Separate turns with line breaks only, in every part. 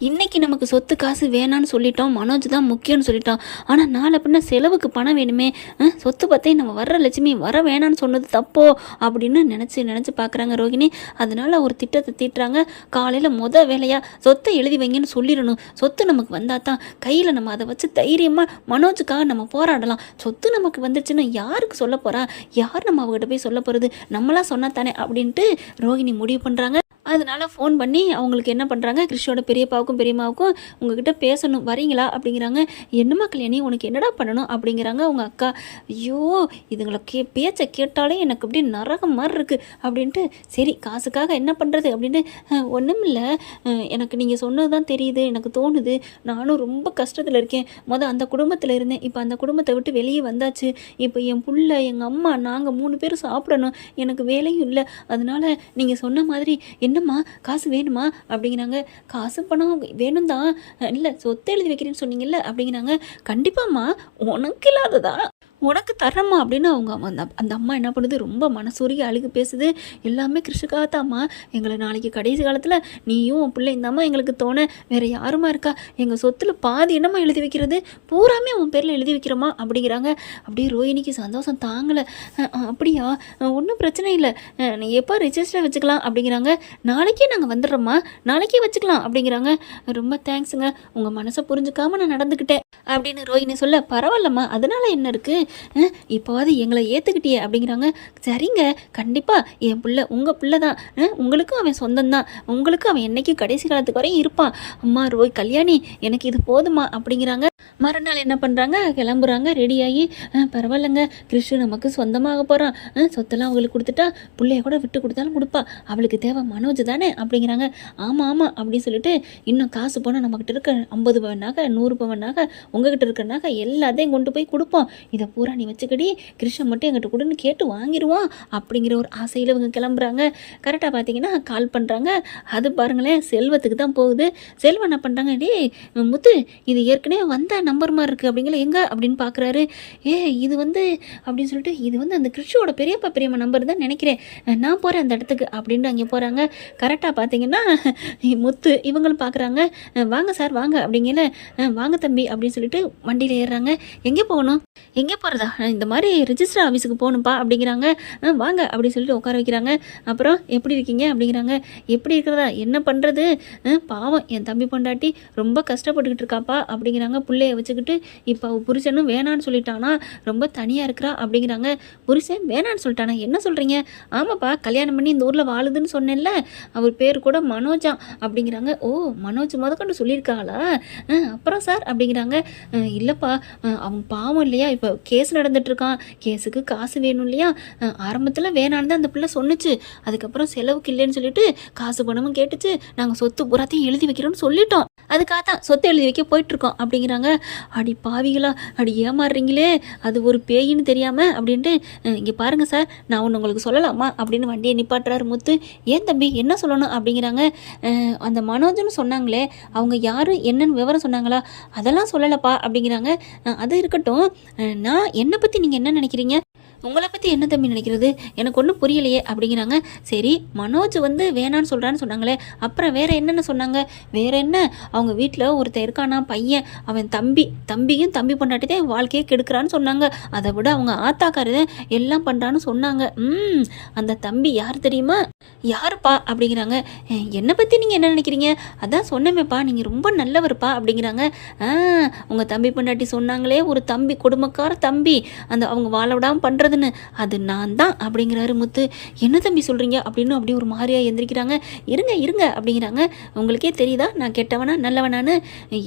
இன்னைக்கு நமக்கு சொத்து காசு வேணான்னு சொல்லிட்டோம் மனோஜ் தான் முக்கியம்னு சொல்லிட்டோம் ஆனால் நாளை பின்ன செலவுக்கு பணம் வேணுமே? சொத்து பற்றி நம்ம வர்ற லட்சுமி வர வேணான்னு சொன்னது தப்போ? அப்படின்னு நினச்சி நினச்சி பார்க்குறாங்க ரோகிணி. அதனால் ஒரு திட்டத்தை தீட்டுறாங்க. காலையில் முத வேலையாக சொத்தை எழுதி வைங்கன்னு சொல்லிடணும். சொத்து நமக்கு வந்தால் தான் கையில் நம்ம அதை வச்சு தைரியமாக மனோஜுக்காக நம்ம போராடலாம். சொத்து நமக்கு வந்துருச்சுன்னு யாருக்கு சொல்ல போகிறா யார் நம்ம அவகிட்ட போய் சொல்ல போகிறது நம்மளா சொன்னா தானே அப்படின்ட்டு ரோகிணி முடிவு பண்ணுறாங்க அதனால ஃபோன் பண்ணி அவங்களுக்கு என்ன பண்ணுறாங்க கிருஷியோட பெரியப்பாவுக்கும் பெரியம்மாவுக்கும் உங்ககிட்ட பேசணும். வரீங்களா? அப்படிங்கிறாங்க. என்னம்மா கல்யாணி உனக்கு என்னடா பண்ணணும்? அப்படிங்கிறாங்க அவங்க அக்கா. ஐயோ இதுங்களை கே பேச்சை கேட்டாலே எனக்கு அப்படியே நரகம் மாதிரி இருக்குது அப்படின்ட்டு சரி காசுக்காக என்ன பண்ணுறது அப்படின்னு ஒன்றும் இல்லை எனக்கு நீங்கள் சொன்னது தான் தெரியுது. எனக்கு தோணுது. நானும் ரொம்ப கஷ்டத்தில் இருக்கேன். மொதல் அந்த குடும்பத்தில் இருந்தேன். இப்போ அந்த குடும்பத்தை விட்டு வெளியே வந்தாச்சு. இப்போ என் புள்ள எங்கள் அம்மா நாங்கள் மூணு பேரும் சாப்பிடணும். எனக்கு வேலையும் இல்லை. அதனால் நீங்கள் சொன்ன மாதிரி என்னம்மா காசு வேணுமா? அப்படிங்கிறாங்க. காசு பணம் வேணும் தான் இல்லை சொத்து எழுதி வைக்கிறேன்னு சொன்னீங்கல்ல அப்படிங்கிறாங்க. கண்டிப்பாம்மா உனக்கு இல்லாததா? உனக்கு தரம்மா அப்படின்னு அவங்க அந்த அந்த அம்மா என்ன பண்ணுது? ரொம்ப மனசூரிய அழுகு பேசுது. எல்லாமே கிருஷிக்காகத்தாம்மா எங்களை நாளைக்கு கடைசி காலத்தில் நீயும் உன் பிள்ளை இந்த அம்மா எங்களுக்கு தோண. வேறு யாருமா இருக்கா? எங்கள் சொத்தில் பாதி என்னம்மா எழுதி வைக்கிறது? பூராமே உன் பேரில் எழுதி வைக்கிறோமா? அப்படிங்கிறாங்க. அப்படியே ரோஹினிக்கு சந்தோஷம் தாங்கலை. அப்படியா? ஒன்றும் பிரச்சனை இல்லை. நீ எப்போ ரிஜிஸ்டர் வச்சுக்கலாம் அப்படிங்கிறாங்க. நாளைக்கே நாங்கள் வந்துடுறோம்மா. நாளைக்கே வச்சுக்கலாம் அப்படிங்கிறாங்க. ரொம்ப தேங்க்ஸுங்க உங்கள் மனசை புரிஞ்சுக்காமல் நான் நடந்துக்கிட்டேன் அப்படின்னு ரோஹினி சொல்ல பரவாயில்லம்மா. அதனால் என்ன இருக்குது இப்போவாது எங்களை ஏற்றுக்கிட்டியே அப்படிங்கிறாங்க. சரிங்க கண்டிப்பாக என் பிள்ளை உங்கள் பிள்ளை தான் உங்களுக்கும் அவன் சொந்தம் தான் உங்களுக்கும் அவன் என்னைக்கும் கடைசி காலத்துக்கு வரையும் இருப்பான். அம்மா ரோய் கல்யாணி எனக்கு இது போதுமா அப்படிங்கிறாங்க. மறுநாள் என்ன பண்ணுறாங்க கிளம்புறாங்க ரெடியாகி பரவாயில்லைங்க. கிருஷ்ண நமக்கு சொந்தமாக போகிறான் சொத்தெல்லாம் அவங்களுக்கு கொடுத்துட்டா பிள்ளைய கூட விட்டு கொடுத்தாலும் கொடுப்பா. அவளுக்கு தேவை மனோஜ் தானே? அப்படிங்கிறாங்க. ஆமாம் ஆமாம் அப்படின்னு சொல்லிட்டு இன்னும் காசு போனால் நம்மக்கிட்ட இருக்க. ஐம்பது பவனாக நூறு பவனாக உங்ககிட்ட இருக்கிறனாக எல்லாத்தையும் கொண்டு போய் கொடுப்போம். இதை பூரா நீ வச்சுக்கடி. கிருஷ்ணன் மட்டும் எங்கிட்ட கொடுன்னு கேட்டு வாங்கிடுவான் அப்படிங்கிற ஒரு ஆசையில் இவங்க கிளம்புறாங்க. கரெக்டாக பார்த்தீங்கன்னா கால் பண்ணுறாங்க அது பாருங்களேன் செல்வத்துக்கு தான் போகுது. செல்வம் என்ன பண்ணுறாங்க டே முத்து இது ஏற்கனவே வந்த நம்பர் மாதிரி இருக்குது அப்படிங்கிற எங்கே அப்படின்னு பார்க்குறாரு ஏ இது வந்து அப்படின்னு சொல்லிட்டு இது வந்து அந்த கிருஷியோட பெரியப்பா பெரியம்மா நம்பர் தான் நினைக்கிறேன். நான் போகிறேன் அந்த இடத்துக்கு அப்படின்ட்டு அங்கே போகிறாங்க கரெக்டாக பார்த்தீங்கன்னா முத்து இவங்களும் பார்க்குறாங்க வாங்க சார் வாங்க அப்படிங்கல வாங்க தம்பி அப்படின்னு சொல்லிட்டு வண்டியில் ஏறுறாங்க. எங்கே போகணும்? எங்கே போகிறதா இந்த மாதிரி ரிஜிஸ்டர் ஆஃபீஸுக்கு போகணும்ப்பா அப்படிங்கிறாங்க. வாங்க அப்படின்னு சொல்லிட்டு உட்கார வைக்கிறாங்க. அப்புறம் எப்படி இருக்கீங்க? அப்படிங்கிறாங்க. எப்படி இருக்கிறதா? என்ன பண்ணுறது பாவம் என் தம்பி பொண்டாட்டி ரொம்ப கஷ்டப்பட்டுக்கிட்டு இருக்காப்பா அப்படிங்கிறாங்க. பிள்ளைய வச்சுக்கிட்டு இப்போ அவள் புருஷனும் வேணான்னு சொல்லிட்டானா? ரொம்ப தனியாக இருக்கிறா? அப்படிங்கிறாங்க. புருஷன் வேணான்னு சொல்லிட்டானா? என்ன சொல்கிறீங்க ஆமாப்பா கல்யாணம் பண்ணி இந்த ஊரில் வாழுதுன்னு சொன்னேன்ல. அவர் பேர் கூட மனோஜா. அப்படிங்கிறாங்க. ஓ மனோஜ் முதக்கொண்டு சொல்லியிருக்காளா? அப்புறம் சார் அப்படிங்கிறாங்க. இல்லைப்பா. அவங்க அவன் பாவம் இல்லையா? இப்போ கேஸ் நடந்துட்டுருக்கான். கேஸுக்கு காசு வேணும் இல்லையா? ஆரம்பத்தில் வேணான்னு தான் அந்த பிள்ளை சொன்னுச்சு. அதுக்கப்புறம் செலவுக்கு இல்லைன்னு சொல்லிட்டு காசு பணமும் கேட்டுச்சு. நாங்கள் சொத்து புறாத்தையும் எழுதி வைக்கிறோம்னு சொல்லிட்டோம். அதுக்காக தான் சொத்து எழுதி வைக்க போயிட்டுருக்கோம். அப்படிங்கிறாங்க. அடி பாவிகளா அடி ஏமாறுறீங்களே அது ஒரு பேயின்னு தெரியாமல் அப்படின்ட்டு இங்கே பாருங்கள் சார் நான் ஒன்று உங்களுக்கு சொல்லலாமா? அப்படின்னு வண்டியை நிப்பாட்டுறாரு முத்து. ஏன் தம்பி என்ன சொல்லணும்? அப்படிங்கிறாங்க. அந்த மனோஜ்னு சொன்னாங்களே அவங்க யார் என்னன்னு விவரம் சொன்னாங்களா? அதெல்லாம் சொல்லலப்பா அப்படிங்கிறாங்க. அது இருக்கட்டும். நான் என்னை பற்றி நீங்கள் என்ன நினைக்கிறீங்க? உங்களை பற்றி என்ன தம்பி நினைக்கிறது? எனக்கு ஒன்றும் புரியலையே அப்படிங்கிறாங்க. சரி மனோஜ் வந்து வேணான்னு சொல்கிறான்னு சொன்னாங்களே அப்புறம் வேறு என்னென்ன சொன்னாங்க? வேறு என்ன? அவங்க வீட்டில் ஒருத்தன் இருக்கானா பையன் அவன் தம்பி தம்பியும் தம்பி பொண்டாட்டி தான் வாழ்க்கையை கெடுக்கிறான்னு சொன்னாங்க. அதை விட அவங்க ஆத்தாக்காரு தான் எல்லாம் பண்ணுறான்னு சொன்னாங்க. ம் அந்த தம்பி யார் தெரியுமா? யாருப்பா? அப்படிங்கிறாங்க. என்னை பற்றி நீங்கள் என்ன நினைக்கிறீங்க? அதான் சொன்னமேப்பா நீங்கள் ரொம்ப நல்லவர்ப்பா அப்படிங்கிறாங்க. உங்கள் தம்பி பொண்டாட்டி சொன்னாங்களே ஒரு தம்பி குடும்பக்கார தம்பி. அந்த அவங்க வாழ விடாமல் பண்ணுறது கூடாதுன்னு அது நான் தான் அப்படிங்கிறாரு முத்து. என்ன தம்பி சொல்கிறீங்க அப்படின்னு அப்படியே ஒரு மாதிரியா எந்திரிக்கிறாங்க. இருங்க இருங்க அப்படிங்கிறாங்க. உங்களுக்கே தெரியுதா? நான் கெட்டவனா நல்லவனான்னு?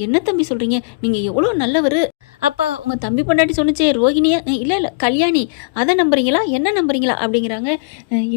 என்ன தம்பி சொல்கிறீங்க நீங்கள் எவ்வளோ நல்லவர். அப்போ உங்கள் தம்பி பொண்டாட்டி சொன்னுச்சே ரோகிணியா? இல்லை இல்லை கல்யாணி. அதை நம்புறீங்களா? என்ன நம்புறீங்களா? அப்படிங்கிறாங்க.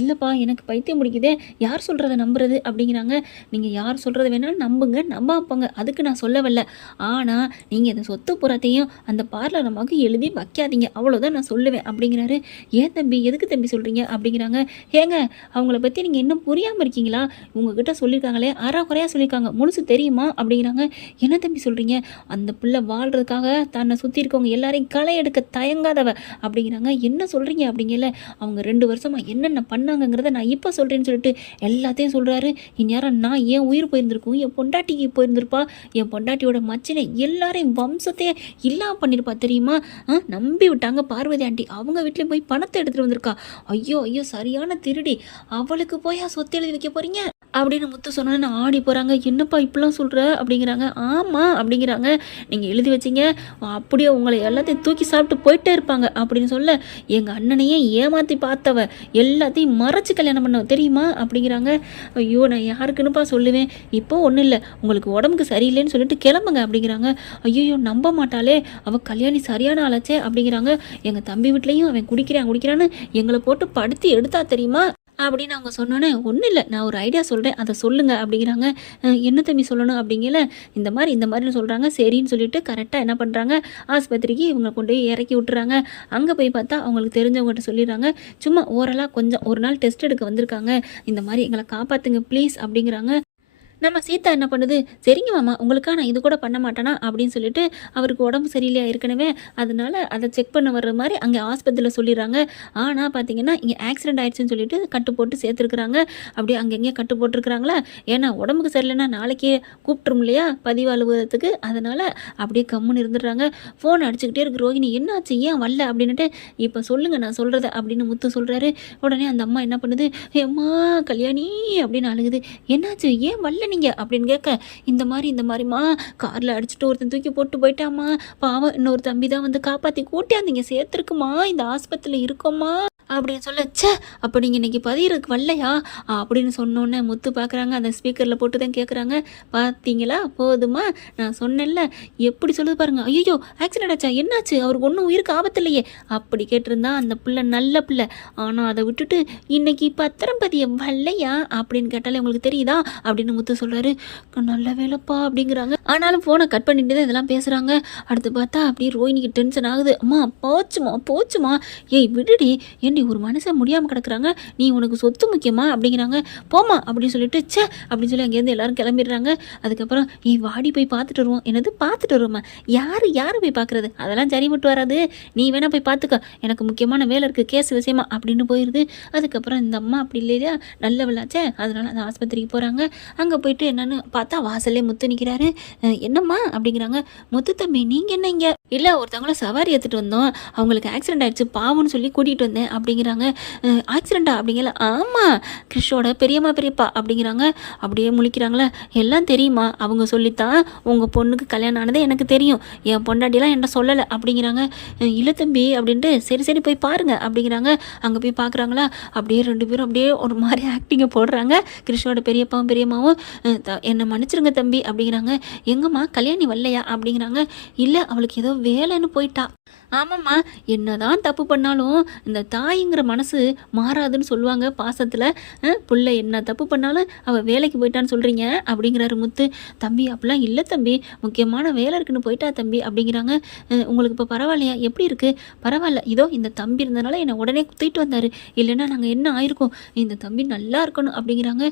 இல்லைப்பா எனக்கு பைத்தியம் முடிக்குதே யார் சொல்கிறத நம்புறது? அப்படிங்கிறாங்க. நீங்கள் யார் சொல்கிறத வேணாலும் நம்புங்க. நம்பாப்பங்க அதுக்கு நான் சொல்லவில்லை. ஆனால் நீங்கள் இந்த சொத்து புறத்தையும் அந்த பார்லர் நமக்கு எழுதி வைக்காதீங்க. அவ்வளோதான் நான் சொல்லுவேன் அப்படிங்கிறாரு. ஏன் தம்பி? எதுக்கு தம்பி சொல்கிறீங்க அப்படிங்கிறாங்க. ஏங்க அவங்கள பற்றி நீங்கள் இன்னும் புரியாமல் இருக்கீங்களா? உங்ககிட்ட சொல்லியிருக்காங்களே அறா குறையாக சொல்லியிருக்காங்க முழுசு தெரியுமா? அப்படிங்கிறாங்க. என்ன தம்பி சொல்கிறீங்க அந்த பிள்ளை வாழ்கிறதுக்காக தன்னை தன்னை சுற்றி இருக்கவங்க எல்லாரையும் களை எடுக்க தயங்காதவ அப்படிங்கிறாங்க. என்ன சொல்கிறீங்க அப்படிங்கல அவங்க ரெண்டு வருஷமாக என்னென்ன பண்ணாங்கங்கிறத நான் இப்போ சொல்கிறேன்னு சொல்லிட்டு எல்லாத்தையும் சொல்கிறாரு இந்நேரம் நான் ஏன் உயிர் போயிருந்திருக்கும்? என் பொண்டாட்டிக்கு போயிருந்திருப்பா? என் பொண்டாட்டியோட மச்சினை எல்லாரையும் வம்சத்தையே இல்லாமல் பண்ணியிருப்பா தெரியுமா? ஆ, நம்பி விட்டாங்க பார்வதி ஆண்டி. அவங்க வீட்டில் போய் பணத்தை எடுத்துகிட்டு வந்திருக்கா. ஐயோ ஐயோ சரியான திருடி. அவளுக்கு போயா சொத்து எழுதி வைக்க போகிறீங்க அப்படின்னு முத்து சொன்னோன்னு ஆடி போகிறாங்க என்னப்பா இப்படிலாம் சொல்கிற அப்படிங்கிறாங்க. ஆமாம் அப்படிங்கிறாங்க. நீங்கள் எழுதி வச்சீங்க. அப்படியே உங்களை எல்லாத்தையும் தூக்கி சாப்பிட்டு போயிட்டே இருப்பாங்க அப்படின்னு சொல்ல எங்கள் அண்ணனையே ஏமாற்றி பார்த்தவ எல்லாத்தையும் மறைச்சு கல்யாணம் பண்ண தெரியுமா அப்படிங்கிறாங்க. ஐயோ நான் யாருக்குன்னுப்பா சொல்லுவேன். இப்போ ஒன்றும் இல்லை. உங்களுக்கு உடம்புக்கு சரியில்லைன்னு சொல்லிட்டு கிளம்புங்க அப்படிங்கிறாங்க. ஐயோ நம்ப மாட்டாளே. அவள் கல்யாணி சரியான ஆளாச்சே அப்படிங்கிறாங்க. எங்கள் தம்பி வீட்லேயும் அவன் குடிக்கிறான் குடிக்கிறான்னு எங்களை போட்டு படுத்தி எடுத்தா தெரியுமா? அப்படின்னு அவங்க சொன்னோன்னே ஒன்றும் இல்லை நான் ஒரு ஐடியா சொல்கிறேன் அதை சொல்லுங்கள் அப்படிங்கிறாங்க. என்ன தம்பி சொல்லணும்? அப்படிங்கல இந்த மாதிரி இந்த மாதிரின்னு சொல்கிறாங்க சரின்னு சொல்லிட்டு கரெக்டாக என்ன பண்ணுறாங்க ஆஸ்பத்திரிக்கு இவங்க கொண்டு போய் இறக்கி விட்டுறாங்க. அங்கே போய் பார்த்தா அவங்களுக்கு தெரிஞ்சவங்ககிட்ட சொல்லிடுறாங்க சும்மா ஓரலாக கொஞ்சம் ஒரு நாள் டெஸ்ட் எடுக்க வந்திருக்காங்க இந்த மாதிரி எங்களை காப்பாற்றுங்க ப்ளீஸ் அப்படிங்கிறாங்க. நம்ம சீதா என்ன பண்ணுது? சரிங்க மாமா உங்களுக்காக நான் இது கூட பண்ண மாட்டேனா? அப்படின்னு சொல்லிட்டு அவருக்கு உடம்பு சரியில்லையா ஏற்கனவே? அதனால அதை செக் பண்ண வர்ற மாதிரி அங்கே ஆஸ்பத்திரியில் சொல்லிடுறாங்க. ஆனால் பார்த்தீங்கன்னா இங்கே ஆக்சிடென்ட் ஆயிடுச்சுன்னு சொல்லிட்டு கட்டு போட்டு சேர்த்துருக்குறாங்க. அப்படியே அங்கங்கே கட்டு போட்டிருக்கிறாங்களா? ஏன்னா உடம்புக்கு சரியில்லைன்னா நாளைக்கே கூப்பிட்டுரும் இல்லையா? பதிவு அலுவலகத்துக்கு அதனால் அப்படியே கம்முன்னு இருந்துடுறாங்க. ஃபோன் அடிச்சுக்கிட்டே இருக்கு ரோஹிணி என்னாச்சு? ஏன் வரல? அப்படின்னுட்டு இப்போ சொல்லுங்கள் நான் சொல்கிறத அப்படின்னு முத்து சொல்கிறாரு உடனே அந்த அம்மா என்ன பண்ணுது? ஏம்மா கல்யாணி அப்படின்னு அழுகுது. என்னாச்சு? ஏன் வரல நீங்கள் அப்படின்னு கேட்க இந்த மாதிரி இந்த மாதிரிம்மா காரில் அடிச்சுட்டு ஒருத்தன் தூக்கி போட்டு போயிட்டாமா பாவம் இன்னொரு தம்பி தான் வந்து காப்பாற்றி கூட்டியாந்தீங்க சேர்த்துருக்குமா இந்த ஆஸ்பத்திரியில் இருக்கோம்மா அப்படின்னு சொல்ல சே அப்போ நீங்கள் இன்னைக்கு பதிகிறதுக்கு வரலையா அப்படின்னு சொன்னோன்னே முத்து பார்க்குறாங்க அந்த ஸ்பீக்கரில் போட்டு தான் கேட்குறாங்க பார்த்தீங்களா போதுமா நான் சொன்னேன்ல எப்படி சொல்லுது பாருங்க ஐயோ ஆக்சிடென்ட் ஆச்சா என்னாச்சு அவருக்கு ஒன்றும் உயிருக்கு ஆபத்து இல்லையே அப்படி கேட்டிருந்தா அந்த பிள்ளை நல்ல பிள்ளை ஆனால் அதை விட்டுட்டு இன்னைக்கு பத்திரம் பதிய வரலையா அப்படின்னு கேட்டாலே உங்களுக்கு தெரியுதா அப்படின்னு முத்து சொல்கிறாரு நல்ல வேலைப்பா அப்படிங்கிறாங்க. ஆனாலும் ஃபோனை கட் பண்ணிட்டு தான் இதெல்லாம் பேசுகிறாங்க அடுத்து பார்த்தா அப்படியே ரோஹினிக்கு டென்ஷன் ஆகுது. அம்மா போச்சுமா போச்சுமா. ஏய் விடுடி. என்னை ஒரு மனுஷன் முடியாமல் கிடக்குறாங்க. நீ உனக்கு சொத்து முக்கியமா? அப்படிங்கிறாங்க. போமா அப்படின்னு சொல்லிட்டு சே அப்படின்னு சொல்லி அங்கேருந்து எல்லாரும் கிளம்பிடுறாங்க. அதுக்கப்புறம் நீ வாடி போய் பார்த்துட்டு வருவோம். என்னது? பார்த்துட்டு வருவோம்மா யார் யார் போய் பார்க்குறது? அதெல்லாம் சரி விட்டு வராது. நீ வேணா போய் பார்த்துக்க. எனக்கு முக்கியமான வேலை இருக்குது கேஸ் விஷயமா அப்படின்னு போயிடுது அதுக்கப்புறம் இந்த அம்மா அப்படி இல்லையா? நல்ல விளாச்சே அதனால அந்த ஆஸ்பத்திரிக்கு போகிறாங்க அங்கே போய் போயிட்டு என்னன்னு பார்த்தா வாசல்லே முத்து நிற்கிறாரு என்னம்மா? அப்படிங்கிறாங்க. முத்து தம்பி நீங்கள் என்ன இங்கே? இல்லை ஒருத்தவங்கள சவாரி எடுத்துகிட்டு வந்தோம். அவங்களுக்கு ஆக்சிடென்ட் ஆயிடுச்சு பாவம்னு சொல்லி கூட்டிகிட்டு வந்தேன். அப்படிங்கிறாங்க. ஆக்சிடெண்ட்டா அப்படிங்கல. ஆமாம் கிறிஷோட பெரியம்மா பெரியப்பா. அப்படிங்கிறாங்க. அப்படியே முழிக்கிறாங்களே. எல்லாம் தெரியுமா? அவங்க சொல்லித்தான் உங்கள் பொண்ணுக்கு கல்யாணம் ஆனது எனக்கு தெரியும். என் பொண்டாட்டிலாம் என்ன சொல்லலை. அப்படிங்கிறாங்க. இல்லை தம்பி அப்படின்ட்டு சரி சரி போய் பாருங்க. அப்படிங்கிறாங்க. அங்கே போய் பார்க்குறாங்களா அப்படியே ரெண்டு பேரும் அப்படியே ஒரு மாதிரி ஆக்டிங்கை போடுறாங்க. கிருஷ்ணோட பெரியப்பாவும் பெரியம்மாவும். என்னை மன்னிச்சிருங்க தம்பி அப்படிங்கிறாங்க. எங்கம்மா கல்யாணி வரலையா அப்படிங்கிறாங்க. இல்லை அவளுக்கு ஏதோ வேலைன்னு போயிட்டா. ஆமாம்மா என்னதான் தப்பு பண்ணாலும் இந்த தாய்ங்கிற மனசு மாறாதுன்னு சொல்லுவாங்க பாசத்தில். பிள்ளை என்ன தப்பு பண்ணாலும் அவள் வேலைக்கு போயிட்டான்னு சொல்கிறீங்க அப்படிங்கிறாரு முத்து. தம்பி அப்படிலாம் இல்லை தம்பி. முக்கியமான வேலை இருக்குன்னு போயிட்டா தம்பி அப்படிங்கிறாங்க. உங்களுக்கு இப்போ பரவாயில்லையா? எப்படி இருக்குது பரவாயில்ல. இதோ இந்த தம்பி இருந்தனால என்னை உடனே குத்திட்டு வந்தார். இல்லைன்னா நாங்கள் என்ன ஆயிருக்கோம்? இந்த தம்பி நல்லா இருக்கணும் அப்படிங்கிறாங்க.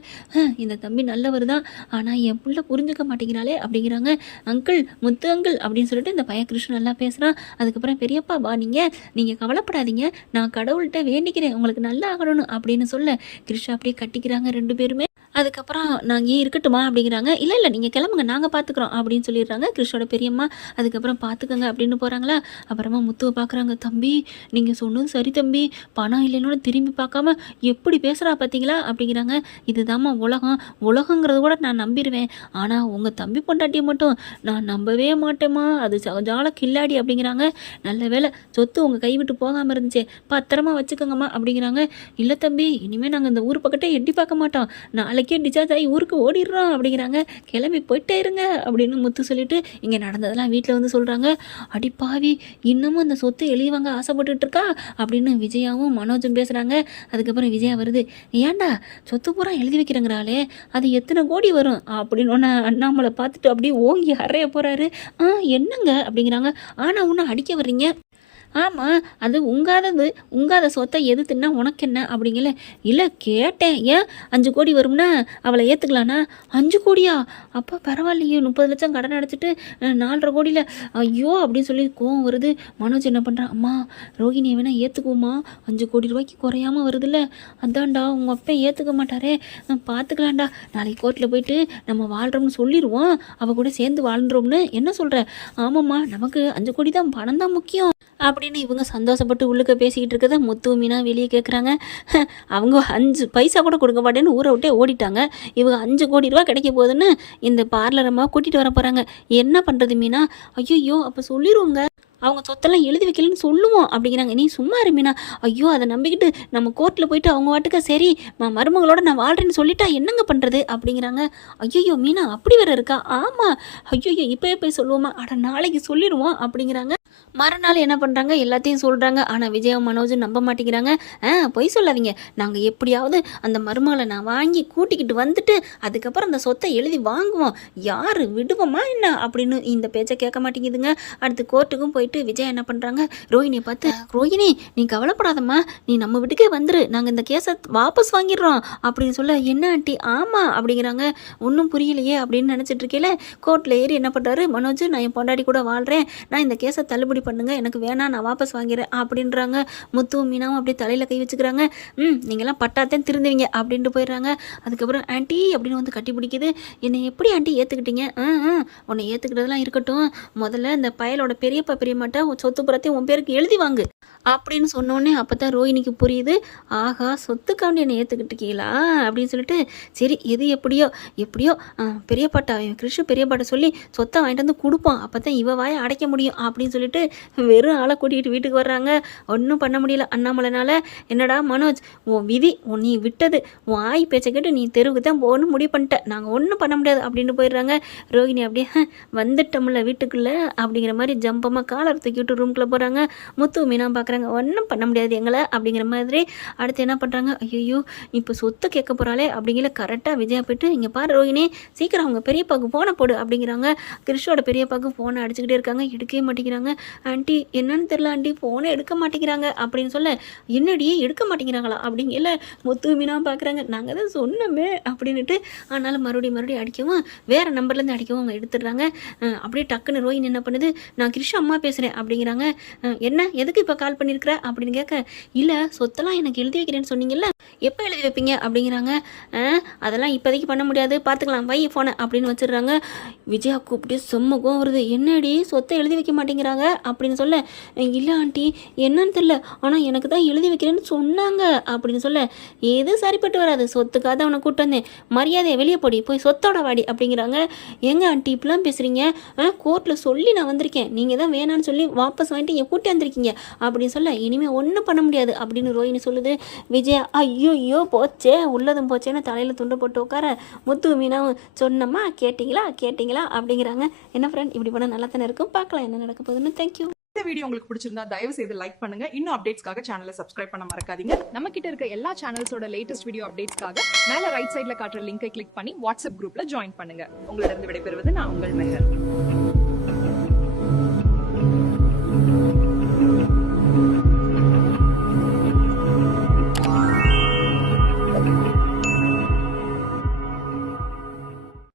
இந்த தம்பி நல்லவர் தான். ஆனால் என் பிள்ளை புரிஞ்சுக்க மாட்டேங்கிறாளே அப்படிங்கிறாங்க. அங்கிள் முத்து அங்கிள் அப்படின்னு சொல்லிட்டு இந்த பையன் கிருஷ்ணன் நல்லா பேசுகிறான் அதுக்கப்புறம் பெரிய பெரியப்பா வா நீங்கள் நீங்கள் கவலைப்படாதீங்க. நான் கடவுள்கிட்ட வேண்டிக்கிறேன். உங்களுக்கு நல்லா ஆகணும்னு அப்படின்னு சொல்ல கிருஷ்ணா அப்படியே கட்டிக்கிறாங்க ரெண்டு பேருமே. அதுக்கப்புறம் நாங்கள் ஏன் இருக்கட்டுமா அப்படிங்கிறாங்க. இல்லை இல்லை நீங்கள் கிளம்புங்க நாங்கள் பார்த்துக்குறோம் அப்படின்னு சொல்லிடுறாங்க. கிருஷ்ணோட பெரியம்மா அதுக்கப்புறம் பார்த்துக்கோங்க அப்படின்னு போகிறாங்களா அப்புறமா முத்துவை பார்க்குறாங்க தம்பி நீங்கள் சொன்னது சரி தம்பி. பணம் இல்லைன்னு திரும்பி பார்க்காம எப்படி பேசுகிறா பார்த்தீங்களா அப்படிங்கிறாங்க. இதுதாம்மா உலகம். உலகங்கிறத கூட நான் நம்பிடுவேன் ஆனால் உங்கள் தம்பி பொண்டாட்டியை மட்டும் நான் நம்பவே மாட்டேம்மா. அது ஜால கில்லாடி அப்படிங்கிறாங்க. நல்ல வேளை சொத்து உங்கள் கை விட்டு போகாமல் இருந்துச்சே. பத்திரமா வச்சுக்கோங்கம்மா அப்படிங்கிறாங்க. இல்லை தம்பி. இனிமேல் நாங்கள் இந்த ஊர் பக்கத்தே எட்டி பார்க்க மாட்டோம். நாளைக்கே டிஸ்சார்ஜ் ஆகி ஊருக்கு ஓடிடுறோம் அப்படிங்கிறாங்க. கிளம்பி போயிட்டே இருங்க அப்படின்னு முத்து சொல்லிட்டு இங்கே நடந்ததெல்லாம் வீட்டில் வந்து சொல்கிறாங்க அடி பாவி இன்னமும் அந்த சொத்து எழுதிவாங்க ஆசைப்பட்டுட்டு இருக்கா? அப்படின்னு விஜயாவும் மனோஜும் பேசுகிறாங்க அதுக்கப்புறம் விஜயா வருது ஏன்டா சொத்து பூரா எழுதி வைக்கிறங்கிறாளே அது எத்தனை கோடி வரும்? அப்படின்னு ஒன்று அண்ணாமலை பார்த்துட்டு அப்படியே ஓங்கி அறைய போகிறாரு ஆ என்னங்க? அப்படிங்கிறாங்க. ஆனால் ஒன்று அடிக்க வர்றீங்க. ஆமாம் அது உங்காதது உங்காத சொத்தை எது தின்னா உனக்கு என்ன அப்படிங்கல. இல்லை கேட்டேன். ஏன்? அஞ்சு கோடி வரும்னா அவளை ஏற்றுக்கலானா அஞ்சு கோடியா? அப்போ பரவாயில்லையே. முப்பது லட்சம் கடன் அடைச்சிட்டு நாலரை கோடியில். ஐயோ அப்படின்னு சொல்லி கோவம் வருது. மனோஜ் என்ன பண்ணுறான் அம்மா ரோகிணியை வேணால் ஏற்றுக்குவோமா அஞ்சு கோடி ரூபாய்க்கு குறையாம வருதுல்ல. அதான்டா உங்கள் அப்பா ஏற்றுக்க மாட்டாரே. அஹ், பார்த்துக்கலாம்டா நாளைக்கு கோர்ட்டில் போயிட்டு நம்ம வாழ்கிறோம்னு சொல்லிடுவோம் அவ கூட சேர்ந்து வாழ்ந்துறோம்னு என்ன சொல்கிற ஆமாம்மா நமக்கு அஞ்சு கோடி தான் பணம் தான் முக்கியம். அப்படின்னு இவங்க சந்தோஷப்பட்டு உள்ளுக்க பேசிக்கிட்டு இருக்கிறத முத்து மீனா வெளியே கேட்குறாங்க அவங்க அஞ்சு பைசா கூட கொடுக்க மாட்டேன்னு ஊரை விட்டே ஓடிட்டாங்க. இவங்க அஞ்சு கோடி ரூபா கிடைக்க போகுதுன்னு இந்த பார்லரம்மா கூட்டிகிட்டு வர போகிறாங்க என்ன பண்ணுறது மீனா? ஐயோ அப்போ சொல்லிடுவோங்க அவங்க சொத்தெல்லாம் எழுதி வைக்கலன்னு சொல்லுவோம் அப்படிங்கிறாங்க. நீ சும்மா இரு மீனா. ஐயோ அதை நம்பிக்கிட்டு நம்ம கோர்ட்டில் போயிட்டு அவங்க வாட்டுக்க சரி மருமகளோட நான் வாழ்றேன்னு சொல்லிட்டா என்னங்க பண்ணுறது அப்படிங்கிறாங்க. ஐயோ மீனா அப்படி வேற இருக்கா? ஆமாம் ஐயோ இப்போயே போய் சொல்லுவோமா? அட நாளைக்கு சொல்லிடுவோம் அப்படிங்கிறாங்க. மறுநாள் என்ன பண்ணுறாங்க எல்லாத்தையும் சொல்கிறாங்க ஆனால் விஜயம் மனோஜும் நம்ப மாட்டேங்கிறாங்க. ஆ பொய் சொல்லாதீங்க. நாங்கள் எப்படியாவது அந்த மருமகளை நான் வாங்கி கூட்டிக்கிட்டு வந்துட்டு அதுக்கப்புறம் அந்த சொத்தை எழுதி வாங்குவோம். யார் விடுவோமா என்ன அப்படின்னு இந்த பேச்சை கேட்க மாட்டேங்குதுங்க. அடுத்து கோர்ட்டுக்கும் போயிட்டு விஜய் என்ன பண்ணுறாங்க ரோஹினியை பார்த்து ரோஹிணி நீ கவலைப்படாதம்மா. நீ நம்ம வீட்டுக்கே வந்துரு. நாங்கள் இந்த கேஸை வாபஸ் வாங்கிடுறோம். அப்படின்னு சொல்ல என்ன ஆண்டி? ஆமாம் அப்படிங்கிறாங்க. ஒன்றும் புரியலையே. அப்படின்னு நினச்சிட்டு இருக்கையில கோர்ட்டில் ஏறி என்ன பண்ணுறாரு மனோஜ் நான் என் பொண்டாடி கூட வாழ்கிறேன் நான் இந்த கேஸை தள்ளுபடி பண்ணுங்கள் எனக்கு வேணாம் நான் வாபஸ் வாங்கிறேன் அப்படின்றாங்க. முத்துவும் மீனாவும் அப்படியே தலையில் கை வச்சுக்கிறாங்க. ம் நீங்களாம் பட்டாத்தான் திருந்துவீங்க. அப்படின்ட்டு போயிடுறாங்க. அதுக்கப்புறம் ஆண்டி அப்படின்னு வந்து கட்டி பிடிக்குது. என்னை எப்படி ஆண்டி ஏற்றுக்கிட்டீங்க ஆ ஆ. உன்னை ஏற்றுக்கிட்டதெல்லாம் இருக்கட்டும். முதல்ல இந்த பயலோட பெரியப்பா பெரியம்மாட்ட உன் சொத்து புறத்தையும் உன் பேருக்கு எழுதி வாங்கு அப்படின்னு சொன்னோடனே அப்போ தான் ரோஹினிக்கு புரியுது. ஆஹா சொத்துக்காண்டி என்னை ஏற்றுக்கிட்டுக்கீங்களா அப்படின்னு சொல்லிட்டு சரி எது எப்படியோ எப்படியோ பெரிய பெரியப்பாட்டா கிருஷ்ண பெரிய பாட்டை சொல்லி சொத்தை வாங்கிட்டு வந்து கொடுப்பான். அப்போ தான் இவ வாயை அடைக்க முடியும் அப்படின்னு சொல்லிட்டு வெறும் ஆளை கூட்டிகிட்டு வீட்டுக்கு வர்றாங்க. ஒன்றும் பண்ண முடியல அண்ணாமலைனால. என்னடா மனோஜ் உன் விதி உன் நீ விட்டது உன் ஆய் பேச்சை கேட்டு நீ தெருவுக்கு தான் போகணும்னு முடிவு பண்ணிட்ட. நாங்கள் ஒன்றும் பண்ண முடியாது அப்படின்னு போயிடுறாங்க. ரோகிணி அப்படியே வந்துட்டோம்ல வீட்டுக்குள்ளே அப்படிங்கிற மாதிரி ஜம்பமாக காலர் தூக்கி விட்டு ரூம்குள்ளே போகிறாங்க முத்து மீனா பார்க்குறாங்க ஒன்றும் பண்ண முடியாது எங்களை அப்படிங்கிற மாதிரி. அடுத்து என்ன பண்ணுறாங்க ஐயோ இப்போ சொத்து கேட்க போகிறாளே அப்படிங்கிற கரெக்டாக விஜயா போயிட்டு இங்கே பாரு ரோஹினி சீக்கிரம் அவங்க பெரியப்பாவுக்கு ஃபோனை போடு அப்படிங்கிறாங்க. கிருஷ்ணோட பெரியப்பாக்கு ஃபோனை அடிச்சுக்கிட்டே இருக்காங்க. எடுக்கவே மாட்டேங்கிறாங்க. ஆண்டி என்னன்னு தெரில ஆண்டி ஃபோனை எடுக்க மாட்டேங்கிறாங்க அப்படின்னு சொல்ல என்னடி எடுக்க மாட்டேங்கிறாங்களா? அப்படிங்கல முத்து மீனா பார்க்குறாங்க நாங்கள் தான் சொன்னோமே அப்படின்னுட்டு ஆனாலும் மறுபடியும் மறுபடியும் அடிக்கவும் வேறு நம்பர்லேருந்து அடிக்கவும் அவங்க எடுத்துடுறாங்க. அப்படியே டக்குன்னு ரோஹின் என்ன பண்ணுது? நான் கிருஷ்ண அம்மா பேசுகிறேன் அப்படிங்கிறாங்க. என்ன? எதுக்கு இப்போ கால் பண்ணியிருக்கிற அப்படின்னு கேட்க இல்லை சொத்தெல்லாம் எனக்கு எழுதி வைக்கிறேன்னு சொன்னீங்கல்ல எப்போ எழுதி வைப்பீங்க? அப்படிங்கிறாங்க. அதெல்லாம் இப்போதைக்கு பண்ண முடியாது. பார்த்துக்கலாம். வை ஃபோனை அப்படின்னு வச்சிடுறாங்க. விஜயா கூப்பிட்டு செம்ம கோவம் வருது. என்னடி? சொத்தை எழுதி வைக்க மாட்டேங்கிறாங்க? அப்படின்னு சொல்ல இல்லை ஆண்டி. என்னன்னு தெரில ஆனால் எனக்கு தான் எழுதி வைக்கிறேன்னு சொன்னாங்க. அப்படின்னு சொல்ல எது சரிப்பட்டு வராது. சொத்துக்காக தான் அவனை கூட்டு வந்தேன். மரியாதையை வெளியே போடி. போய் சொத்தோட வாடி. அப்படிங்கிறாங்க. எங்க ஆண்டி இப்படிலாம் பேசுகிறீங்க கோர்ட்டில் சொல்லி நான் வந்திருக்கேன். நீங்கள் தான் வேணான்னு சொல்லி வாபஸ் வாங்கிட்டு இங்கே கூட்டி வந்திருக்கீங்க. அப்படின்னு சொல்ல இனிமேல் ஒன்றும் பண்ண முடியாது. அப்படின்னு ரோஹினி சொல்லுது. விஜயா ஐயோ ஐயோ போச்சே உள்ளதும் போச்சேன்னு தலையில் துண்டு போட்டு உட்கார முத்து மீனாவும் சொன்னம்மா கேட்டிங்களா கேட்டிங்களா? அப்படிங்கிறாங்க. என்ன ஃப்ரெண்ட் இப்படி பண்ணால் நல்லா தானே இருக்கும்? பார்க்கலாம் என்ன நடக்க போகுதுன்னு. தேங்க்யூ
இந்த வீடியோ உங்களுக்கு பிடிச்சிருந்தா தயவு செய்து லைக் பண்ணுங்க. இன்னும் அப்டேட்ஸ்க்காக சேனலை சப்ஸ்கிரைப் பண்ண மறக்காதீங்க.
நம்ம கிட்ட இருக்க எல்லா சேனல்ஸோட லேட்டஸ்ட் வீடியோ அப்டேட்ஸ்க்காக மேல ரைட் சைடுல காட்டுற லிங்கை கிளிக் பண்ணி வாட்ஸ்அப் குரூப்ல ஜாயின் பண்ணுங்க.
உங்களிடம் விடைபெறுவது நான் உங்கள் மெஹர்.